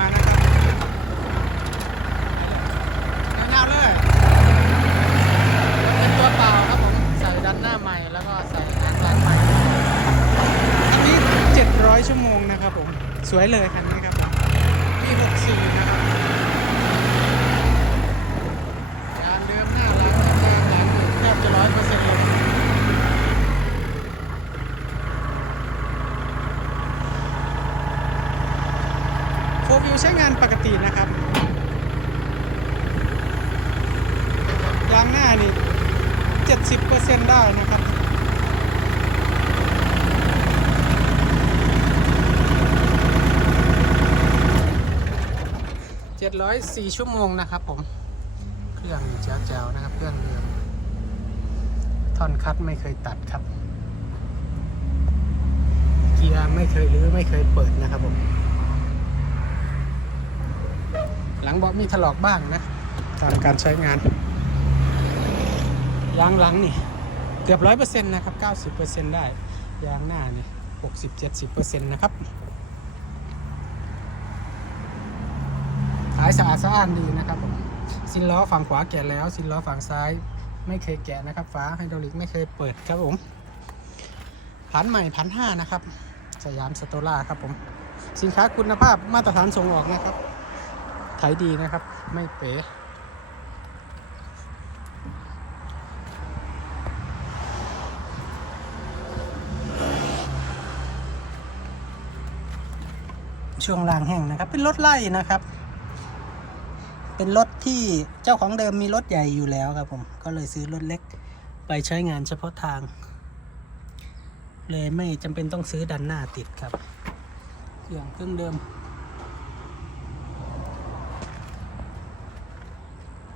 านะครับยาวเลยเป็นตัวเปล่าครับผมใส่ดันหน้าใหม่แล้วก็ใส่งานดังใหม่อันนี้ 700 ชั่วโมงนะครับผม สวยเลยคันนี้ครับมี64นะครับ โฟวิวใช้งานปกตินะครับยางหน้านี่ 70%ได้นะครับ704ชั่วโมงนะครับผม เครื่องแจ๋วๆนะครับ เครื่องเรือท่อนคัดไม่เคยตัดครับ เกียร์ไม่เคยรื้อไม่เคยเปิดนะครับผม หลังเบาะมีถลอกบ้างนะ ตามการใช้งาน ยางหลังนี่ เกือบร้อยเปอร์เซ็นต์นะครับเก้าสิบเปอร์เซ็นต์ได้ ยางหน้านี่หกสิบเจ็ดสิบเปอร์เซ็นต์นะครับขายสะอาดสะอ้านดีนะครับผมซินล้อฝั่งขวาแกะแล้ว ซินล้อฝั่งซ้ายไม่เคยแกะนะครับฝาไฮดรอลิกไม่เคยเปิดครับผมผันใหม่ผันห้านะครับ สยามสโตล่าครับผม สินค้าคุณภาพมาตรฐานส่งออกนะครับ ขายดีนะครับ ไม่เป๋ช่วงล่างแห้งนะครับ เป็นรถไล่นะครับ เป็นรถที่เจ้าของเดิมมีรถใหญ่อยู่แล้วครับผม ก็เลยซื้อรถเล็กไปใช้งานเฉพาะทาง เลยไม่จำเป็นต้องซื้อดันหน้าติดครับเครื่องเครื่องเดิม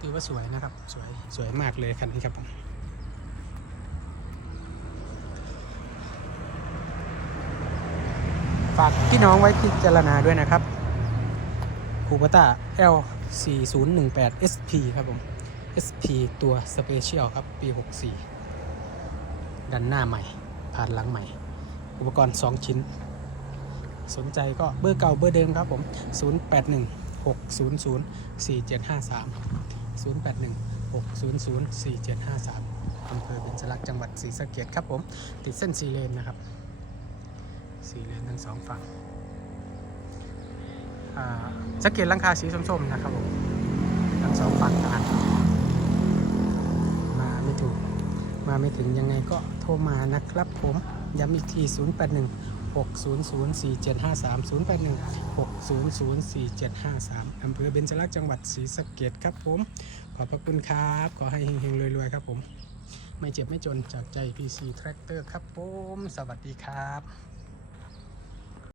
ถือว่าสวยนะครับ สวยสวยมากเลยคันนี้ครับผมฝากพี่น้องไว้พิจารณาด้วยนะครับคูปต้า L 4 0 1 8 SP ครับผม SP ตัวสเปเชียลครับ ปี 64 ดันหน้าใหม่ ผ่านหลังใหม่ อุปกรณ์ 2 ชิ้น สนใจก็เบอร์เก่าเบอร์เดิมครับผม 081 600 4753 081 600 4753อำเภอเบญจรักษ์จังหวัดศรีสะเกษครับผม ติดเส้นสีเลนนะครับสีเลนทั้งสองฝั่งสะเกตลังคาสีส้มๆนะครับผมทั้งสองฝั่งทางมาไม่ถูก มาไม่ถึงยังไงก็โทรมานะครับผมย้ำอีกที 081 600 4753 081 600 4753อำเภอเบญจลักษณ์จังหวัดศรีสะเกษครับผม ขอบพระคุณครับ ขอให้เฮงๆรวยๆครับผม ไม่เจ็บไม่จนจากใจ PC Tractor ครับผม สวัสดีครับ